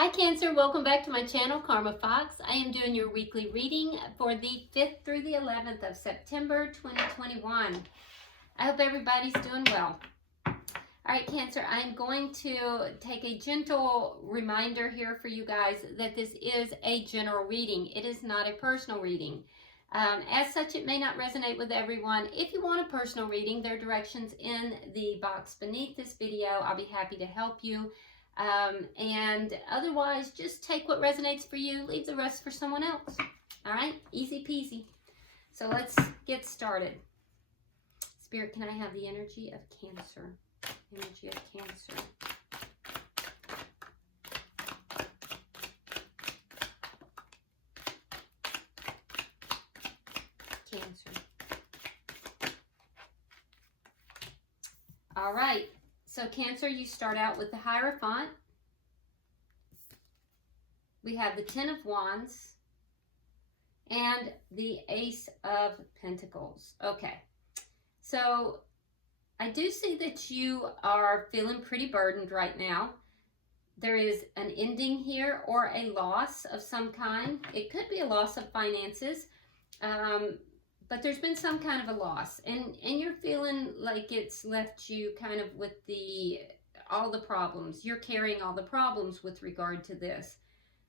Hi Cancer, welcome back to my channel, Karma Fox. I am doing your weekly reading for the 5th through the 11th of September 2021. I hope everybody's doing well. Alright Cancer, I'm going to take a gentle reminder here for you guys that this is a general reading. It is not a personal reading. As such, it may not resonate with everyone. If you want a personal reading, there are directions in the box beneath this video. I'll be happy to help you. And otherwise, just take what resonates for you, leave the rest for someone else. All right, easy peasy. So let's get started. Spirit, can I have the energy of Cancer? Energy of Cancer. Cancer. All right. So Cancer, you start out with the Hierophant. We have the Ten of Wands and the Ace of Pentacles. Okay, so I do see that you are feeling pretty burdened right now. There is an ending here or a loss of some kind. It could be a loss of finances, but there's been some kind of a loss, and you're feeling like it's left you kind of with all the problems. You're carrying all the problems with regard to this.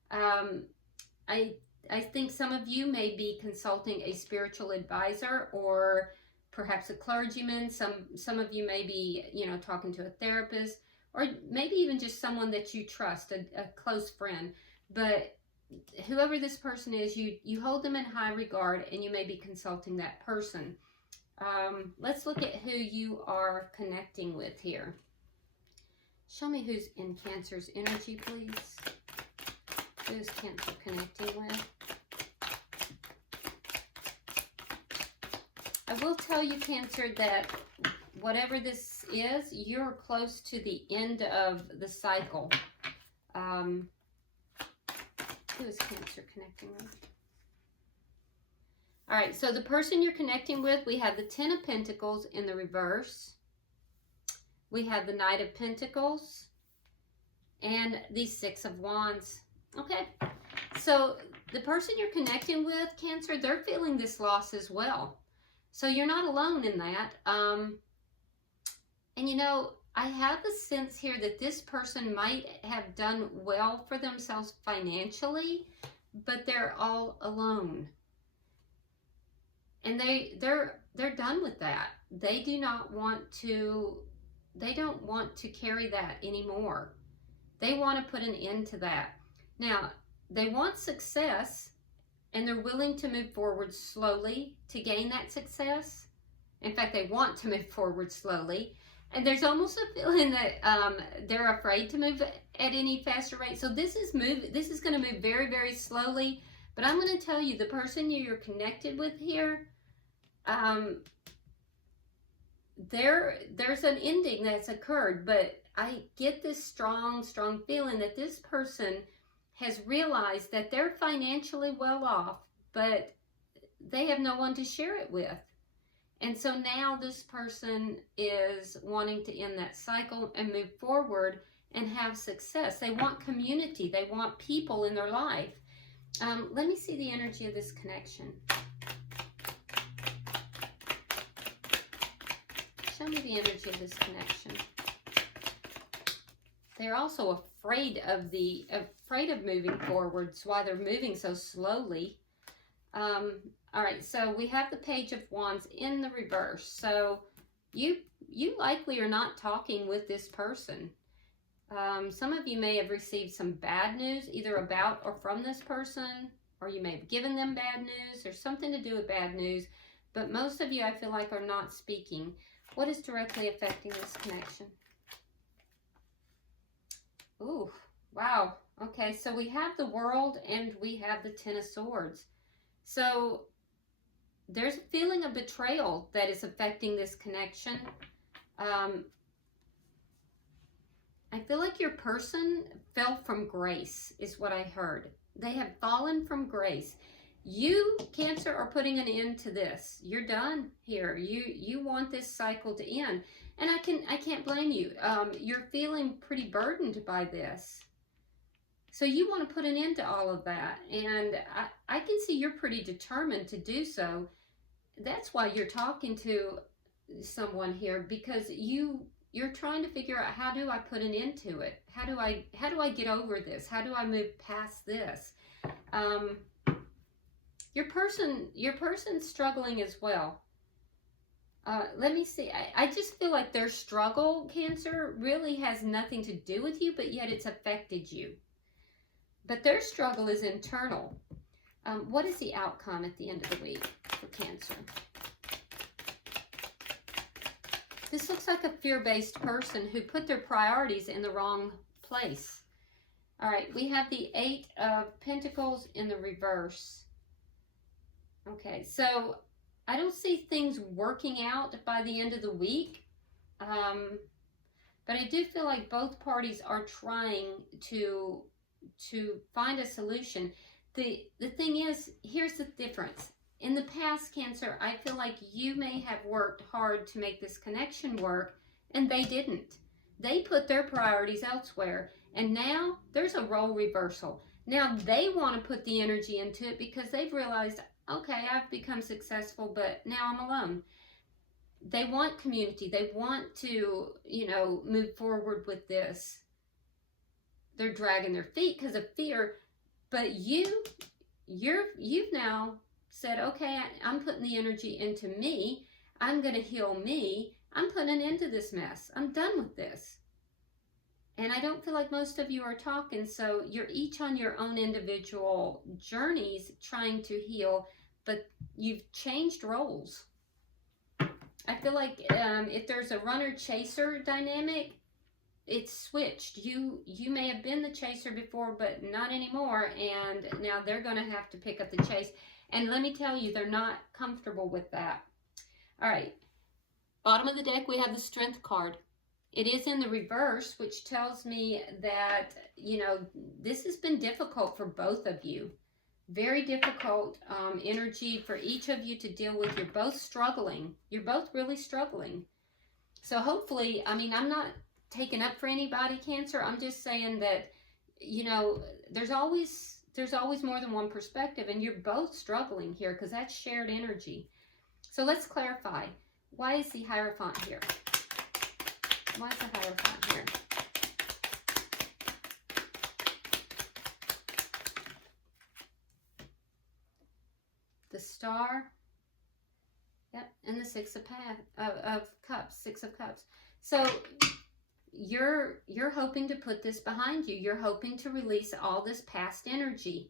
I think some of you may be consulting a spiritual advisor or perhaps a clergyman. Some of you may be, talking to a therapist, or maybe even just someone that you trust, a close friend. But whoever this person is, you hold them in high regard, and you may be consulting that person. Let's look at who you are connecting with here. Show me who's in Cancer's energy, please. Who's Cancer connecting with? I will tell you, Cancer, that whatever this is, you're close to the end of the cycle. Who is Cancer connecting with? All right, so the person you're connecting with, we have the Ten of Pentacles in the reverse. We have the Knight of Pentacles and the Six of Wands. Okay, so the person you're connecting with, Cancer, they're feeling this loss as well. So you're not alone in that. And I have the sense here that this person might have done well for themselves financially, but they're all alone. And they're done with that. They don't want to carry that anymore. They want to put an end to that. Now, they want success, and they're willing to move forward slowly to gain that success. In fact, they want to move forward slowly. And there's almost a feeling that they're afraid to move at any faster rate. So this is going to move very, very slowly. But I'm going to tell you, the person you're connected with here, there's an ending that's occurred. But I get this strong feeling that this person has realized that they're financially well off, but they have no one to share it with. And so now this person is wanting to end that cycle and move forward and have success. They want community. They want people in their life. Let me see the energy of this connection. Show me the energy of this connection. They're also afraid of moving forward. That's why they're moving so slowly. All right, so we have the Page of Wands in the reverse. So you likely are not talking with this person. Some of you may have received some bad news, either about or from this person, or you may have given them bad news. There's something to do with bad news, but most of you, I feel like, are not speaking. What is directly affecting this connection? Ooh, wow. Okay, so we have the World and we have the Ten of Swords. So there's a feeling of betrayal that is affecting this connection. I feel like your person fell from grace, is what I heard. They have fallen from grace. You, Cancer, are putting an end to this. You're done here. You want this cycle to end. And I can't blame you. You're feeling pretty burdened by this. So you want to put an end to all of that. And I can see you're pretty determined to do so. That's why you're talking to someone here, because you're trying to figure out, how do I put an end to it? How do I get over this? How do I move past this? Your person's struggling as well. Let me see. I just feel like their struggle, Cancer, really has nothing to do with you, but yet it's affected you. But their struggle is internal. What is the outcome at the end of the week for Cancer? This looks like a fear-based person who put their priorities in the wrong place. All right, we have the 8 of Pentacles in the reverse. Okay, so I don't see things working out by the end of the week. But I do feel like both parties are trying to find a solution. The thing is, here's the difference. In the past, Cancer, I feel like you may have worked hard to make this connection work, and they didn't. They put their priorities elsewhere, and now there's a role reversal. Now they want to put the energy into it because they've realized, okay, I've become successful, but now I'm alone. They want community. They want to, move forward with this. They're dragging their feet because of fear, but you've now said, okay, I'm putting the energy into me. I'm going to heal me. I'm putting an end to this mess. I'm done with this. And I don't feel like most of you are talking, so you're each on your own individual journeys trying to heal, but you've changed roles. I feel like if there's a runner-chaser dynamic, it's switched. You may have been the chaser before, but not anymore, and now they're going to have to pick up the chase. And let me tell you, they're not comfortable with that. All right. Bottom of the deck, we have the Strength card. It is in the reverse, which tells me that, this has been difficult for both of you. Very difficult energy for each of you to deal with. You're both struggling. You're both really struggling. So hopefully, I'm not taking up for anybody, Cancer. I'm just saying that, there's always more than one perspective, and you're both struggling here because that's shared energy. So let's clarify. Why is the Hierophant here? Why is the Hierophant here? The Star. Yep, and the Six of Cups. 6 of Cups. So you're hoping to put this behind you. You're hoping to release all this past energy.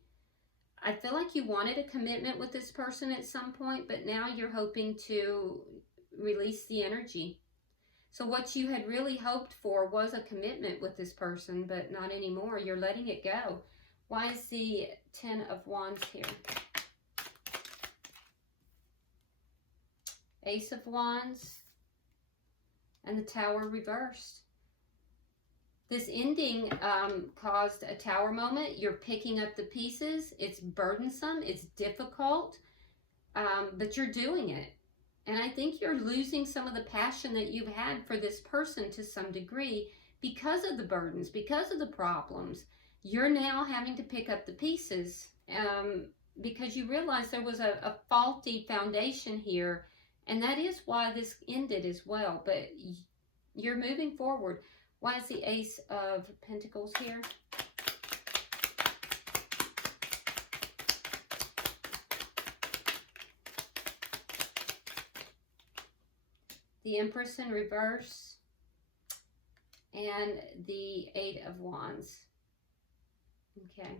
I feel like you wanted a commitment with this person at some point, but now you're hoping to release the energy. So what you had really hoped for was a commitment with this person, but not anymore. You're letting it go. Why is the 10 of Wands here? Ace of Wands and the Tower reversed. This ending caused a Tower moment. You're picking up the pieces. It's burdensome. It's difficult, but you're doing it. And I think you're losing some of the passion that you've had for this person to some degree because of the burdens, because of the problems. You're now having to pick up the pieces because you realize there was a faulty foundation here. And that is why this ended as well. But you're moving forward. Why is the Ace of Pentacles here? The Empress in reverse. And the 8 of Wands. Okay.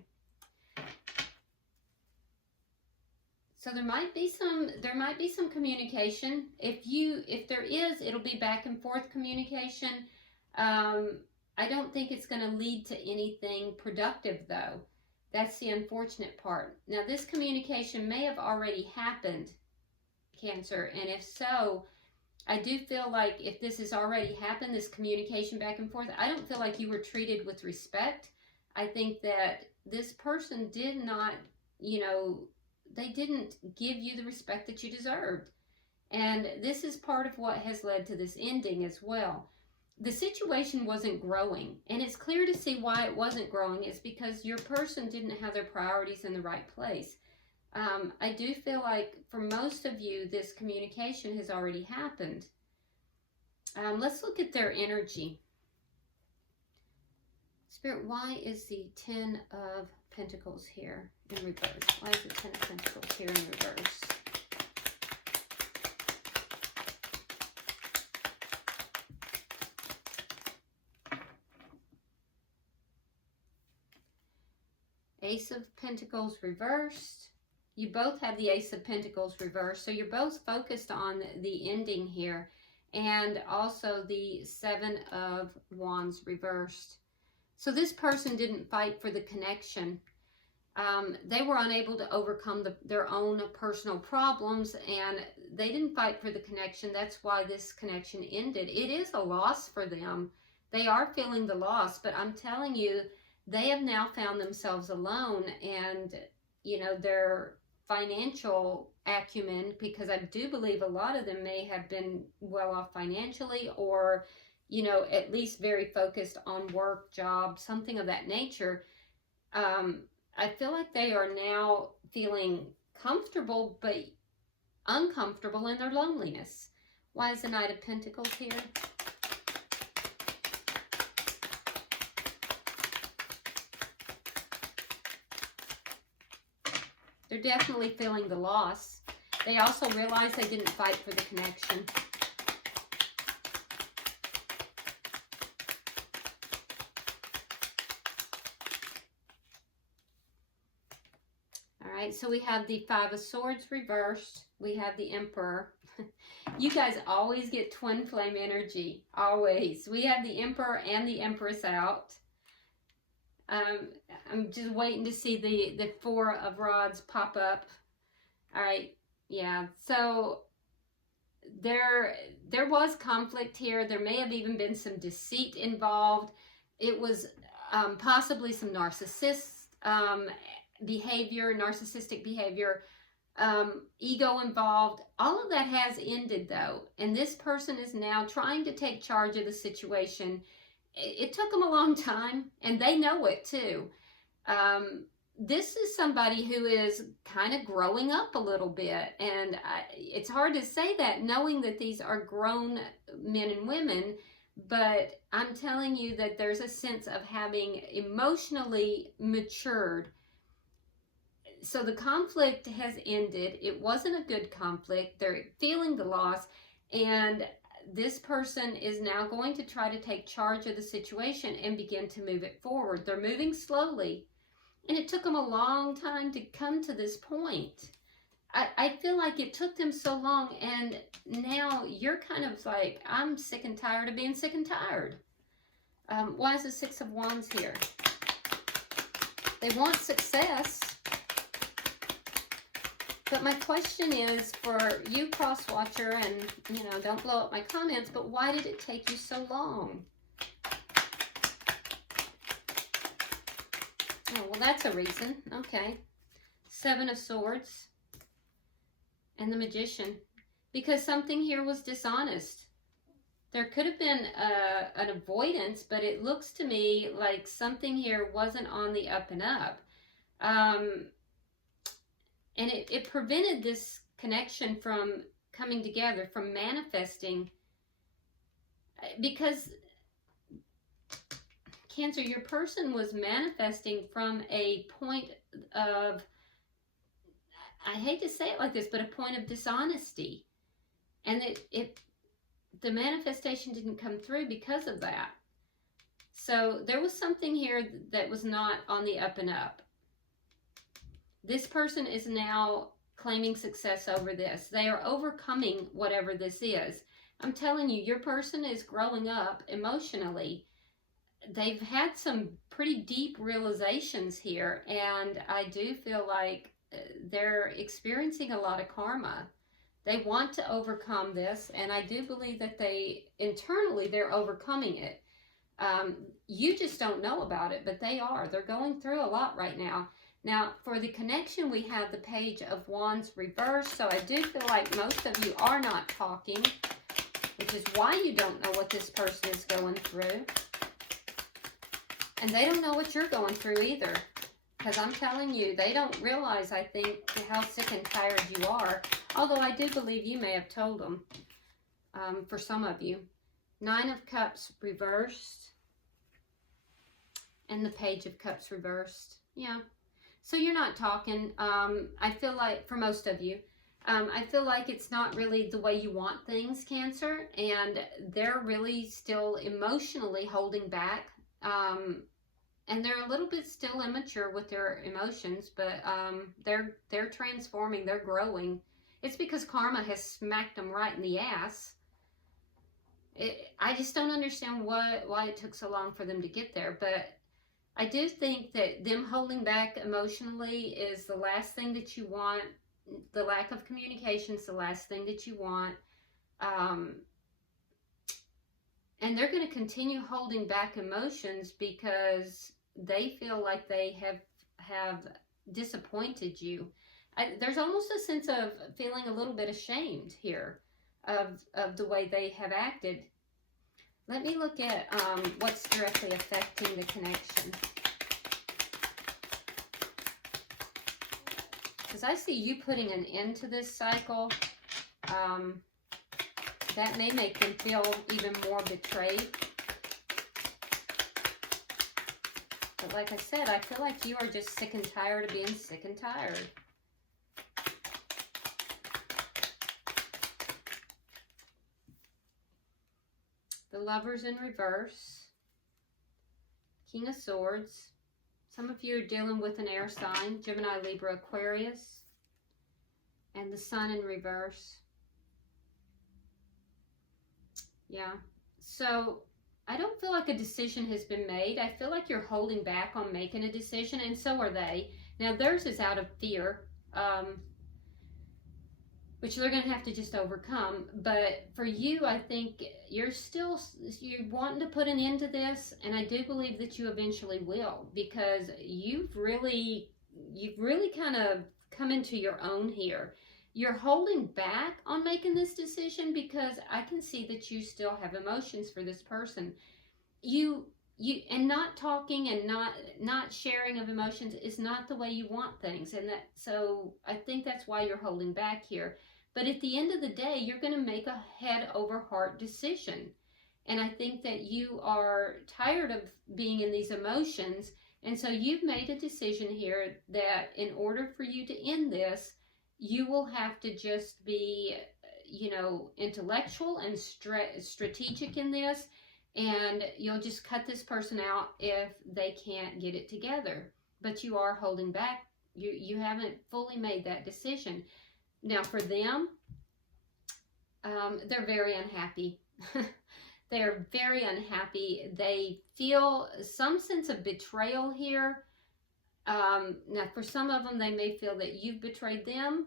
So there might be some communication. If there is, it'll be back and forth communication. I don't think it's going to lead to anything productive, though. That's the unfortunate part. Now, this communication may have already happened, Cancer, and if so, I do feel like if this has already happened, this communication back and forth, I don't feel like you were treated with respect. I think that this person did not, they didn't give you the respect that you deserved. And this is part of what has led to this ending as well. the situation wasn't growing. And it's clear to see why it wasn't growing. It's because your person didn't have their priorities in the right place. I do feel like for most of you, this communication has already happened. Let's look at their energy. Spirit, why is the 10 of Pentacles here in reverse? Why is the 10 of Pentacles here in reverse? Ace of Pentacles reversed. You both have the Ace of Pentacles reversed, so you're both focused on the ending here, and also the 7 of Wands reversed. So this person didn't fight for the connection. They were unable to overcome their own personal problems, and they didn't fight for the connection. That's why this connection ended. It is a loss for them. They are feeling the loss, but I'm telling you, they have now found themselves alone, and, you know, their financial acumen, because I do believe a lot of them may have been well off financially, or, you know, at least very focused on work, job, something of that nature. I feel like they are now feeling comfortable, but uncomfortable in their loneliness. Why is the Knight of Pentacles here? They're definitely feeling the loss. They also realize they didn't fight for the connection. All right, so we have the 5 of Swords reversed. We have the Emperor. You guys always get twin flame energy, always. We have the Emperor and the Empress out. I'm just waiting to see the 4 of Rods pop up. All right, yeah. So there was conflict here. There may have even been some deceit involved. It was possibly some narcissistic behavior, ego involved. All of that has ended though, and this person is now trying to take charge of the situation. It took them a long time, and they know it too. This is somebody who is kind of growing up a little bit, and it's hard to say that knowing that these are grown men and women, but I'm telling you that there's a sense of having emotionally matured. So the conflict has ended. It wasn't a good conflict. They're feeling the loss, and this person is now going to try to take charge of the situation and begin to move it forward. They're moving slowly, and it took them a long time to come to this point. I feel like it took them so long, and now you're kind of like, I'm sick and tired of being sick and tired. Why is the 6 of Wands here? They want success. But my question is for you, cross watcher, and, you know, don't blow up my comments, but why did it take you so long? Oh, well, that's a reason. Okay. 7 of Swords and the Magician. Because something here was dishonest. There could have been an avoidance, but it looks to me like something here wasn't on the up and up. And it prevented this connection from coming together, from manifesting. Because, Cancer, your person was manifesting from a point of, I hate to say it like this, but a point of dishonesty. And the manifestation didn't come through because of that. So there was something here that was not on the up and up. This person is now claiming success over this. They are overcoming whatever this is. I'm telling you, your person is growing up emotionally. They've had some pretty deep realizations here, and I do feel like they're experiencing a lot of karma. They want to overcome this, and I do believe that internally they're overcoming it. You just don't know about it, but they are. They're going through a lot right now. Now, for the connection, we have the Page of Wands reversed, so I do feel like most of you are not talking, which which is why you don't know what this person is going through. And they don't know what you're going through either. Because I'm telling you, they don't realize, I think, how sick and tired you are. Although I do believe you may have told them, for some of you. 9 of Cups reversed. And the Page of Cups reversed. Yeah. So you're not talking. I feel like, for most of you, I feel like it's not really the way you want things, Cancer. And they're really still emotionally holding back. And they're a little bit still immature with their emotions, but they're transforming, they're growing. It's because karma has smacked them right in the ass. I just don't understand why it took so long for them to get there, but I do think that them holding back emotionally is the last thing that you want. The lack of communication is the last thing that you want. And they're going to continue holding back emotions because they feel like they have disappointed you. There's almost a sense of feeling a little bit ashamed here of the way they have acted. Let me look at what's directly affecting the connection. Because I see you putting an end to this cycle. That may make them feel even more betrayed. But like I said, I feel like you are just sick and tired of being sick and tired. The Lovers in reverse. King of Swords. Some of you are dealing with an air sign. Gemini, Libra, Aquarius. And the Sun in reverse. Yeah. So I don't feel like a decision has been made. I feel like you're holding back on making a decision, and so are they. Now theirs is out of fear, which they're going to have to just overcome. But for you, I think you're wanting to put an end to this, and I do believe that you eventually will, because you've really kind of come into your own here. You're holding back on making this decision because I can see that you still have emotions for this person. And not talking and not sharing of emotions is not the way you want things. And so I think that's why you're holding back here. But at the end of the day, you're going to make a head over heart decision. And I think that you are tired of being in these emotions. And so you've made a decision here that in order for you to end this, you will have to just be, intellectual and strategic in this, and you'll just cut this person out if they can't get it together. But you are holding back. You haven't fully made that decision. Now for them, they're very unhappy. They're very unhappy. They feel some sense of betrayal here. Now, for some of them, they may feel that you've betrayed them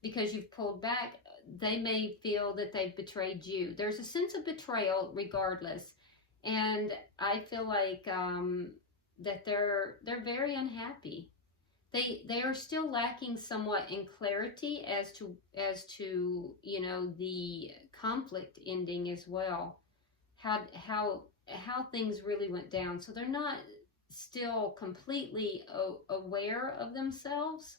because you've pulled back. They may feel that they've betrayed you. There's a sense of betrayal regardless. And I feel like that they're very unhappy. They are still lacking somewhat in clarity as to the conflict ending as well. How things really went down. So they're not still completely aware of themselves.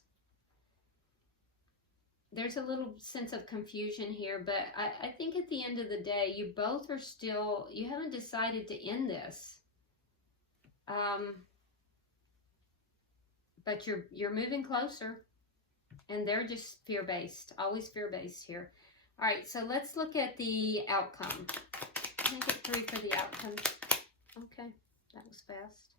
There's a little sense of confusion here, but I think at the end of the day, you both are still, you haven't decided to end this. But you're moving closer, and they're just fear-based, always fear-based here. All right, so let's look at the outcome. Can I get 3 for the outcome? Okay, that was fast.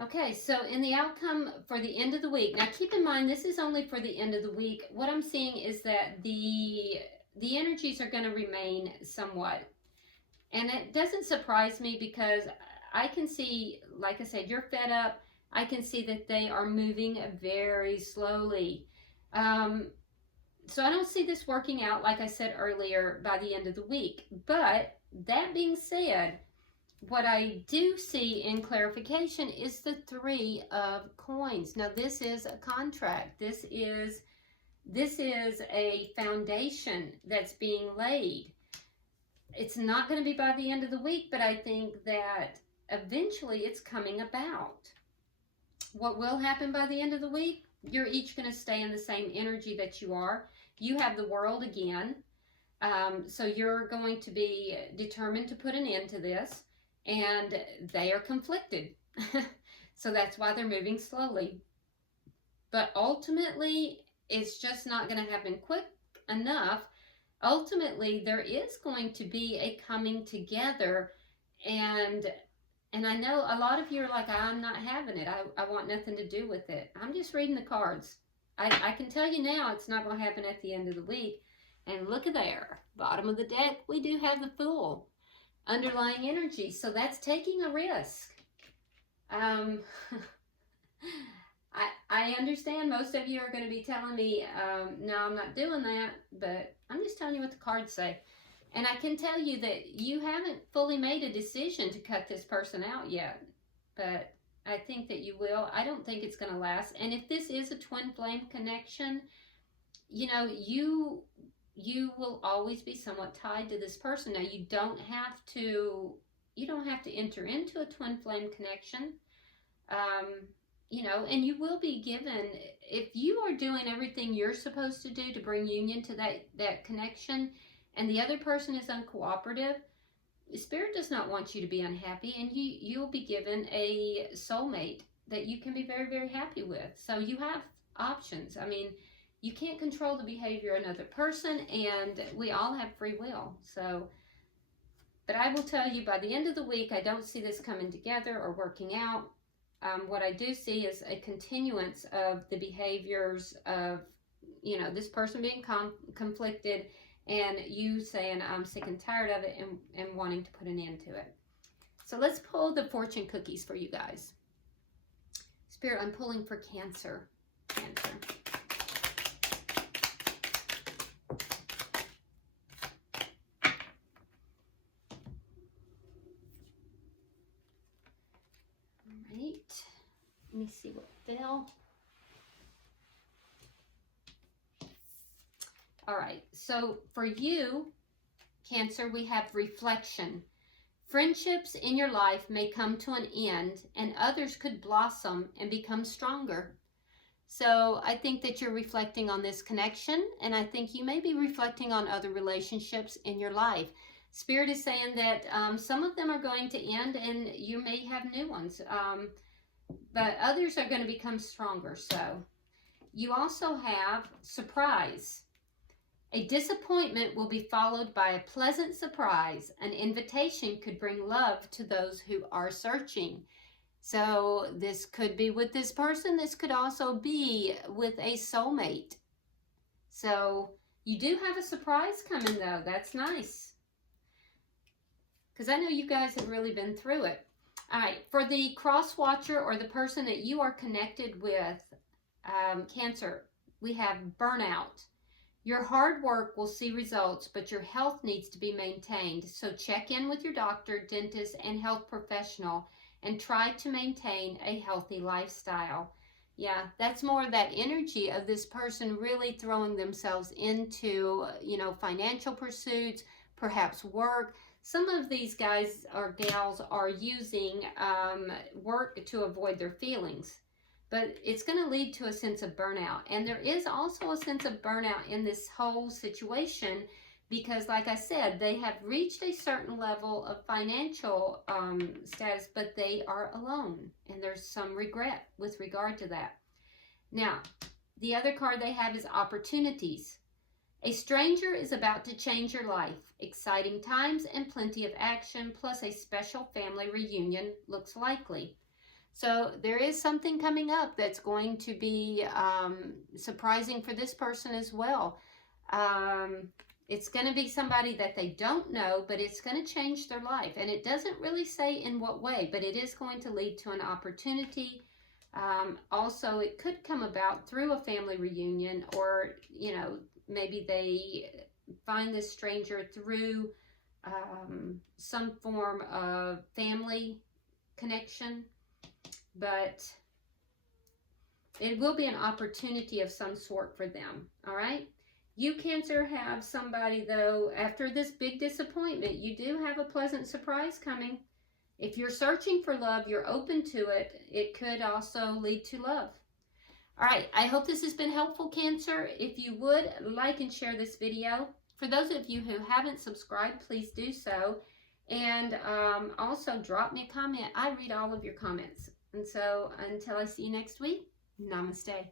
Okay, so in the outcome for the end of the week, now keep in mind this is only for the end of the week. What I'm seeing is that the energies are going to remain somewhat. And it doesn't surprise me because I can see, like I said, you're fed up. I can see that they are moving very slowly. So I don't see this working out, like I said earlier, by the end of the week. But that being said, what I do see in clarification is the Three of Coins. Now, this is a contract. This is a foundation that's being laid. It's not going to be by the end of the week, but I think that eventually it's coming about. What will happen by the end of the week? You're each going to stay in the same energy that you are. You have the World again. So you're going to be determined to put an end to this, and they are conflicted. So that's why they're moving slowly. But ultimately, it's just not going to happen quick enough. Ultimately, there is going to be a coming together, and I know a lot of you are like, I'm not having it. I want nothing to do with it. I'm just reading the cards. I can tell you now it's not going to happen at the end of the week. And look at there, bottom of the deck, we do have the Fool, underlying energy. So that's taking a risk. I understand most of you are going to be telling me, no, I'm not doing that, but I'm just telling you what the cards say. And I can tell you that you haven't fully made a decision to cut this person out yet, but I think that you will. I don't think it's going to last. And if this is a twin flame connection, you know, you will always be somewhat tied to this person. Now, you don't have to enter into a twin flame connection. You know, and you will be given, if you are doing everything you're supposed to do to bring union to that connection, and the other person is uncooperative, Spirit does not want you to be unhappy, and you'll be given a soulmate that you can be very, very happy with. So you have options. I mean, you can't control the behavior of another person, and we all have free will. So, but I will tell you, by the end of the week, I don't see this coming together or working out. What I do see is a continuance of the behaviors of, you know, this person being conflicted, and you saying, I'm sick and tired of it, and wanting to put an end to it. So let's pull the fortune cookies for you guys. Spirit, I'm pulling for Cancer. Cancer. Let me see what fell. All right, so for you, Cancer, we have reflection. Friendships in your life may come to an end, and others could blossom and become stronger. So I think that you're reflecting on this connection, and I think you may be reflecting on other relationships in your life. Spirit is saying that some of them are going to end, and you may have new ones. But others are going to become stronger. So you also have surprise. A disappointment will be followed by a pleasant surprise. An invitation could bring love to those who are searching. So this could be with this person. This could also be with a soulmate. So you do have a surprise coming, though. That's nice, because I know you guys have really been through it. All right, for the cross watcher, or the person that you are connected with, Cancer, we have burnout. Your hard work will see results, but your health needs to be maintained. So check in with your doctor, dentist, and health professional, and try to maintain a healthy lifestyle. Yeah, that's more of that energy of this person really throwing themselves into, you know, financial pursuits, perhaps work. Some of these guys or gals are using work to avoid their feelings, but it's going to lead to a sense of burnout. And there is also a sense of burnout in this whole situation, because like I said, they have reached a certain level of financial status, but they are alone, and there's some regret with regard to that. Now, the other card they have is opportunities. A stranger is about to change your life. Exciting times and plenty of action, plus a special family reunion looks likely. So there is something coming up that's going to be surprising for this person as well. It's going to be somebody that they don't know, but it's going to change their life. And it doesn't really say in what way, but it is going to lead to an opportunity. Also, it could come about through a family reunion, or, you know, maybe they find this stranger through some form of family connection, but it will be an opportunity of some sort for them, all right? You, Cancer, have somebody, though, after this big disappointment, you do have a pleasant surprise coming. If you're searching for love, you're open to it. It could also lead to love. All right, I hope this has been helpful, Cancer. If you would, like and share this video. For those of you who haven't subscribed, please do so. And also drop me a comment. I read all of your comments. And so until I see you next week, namaste.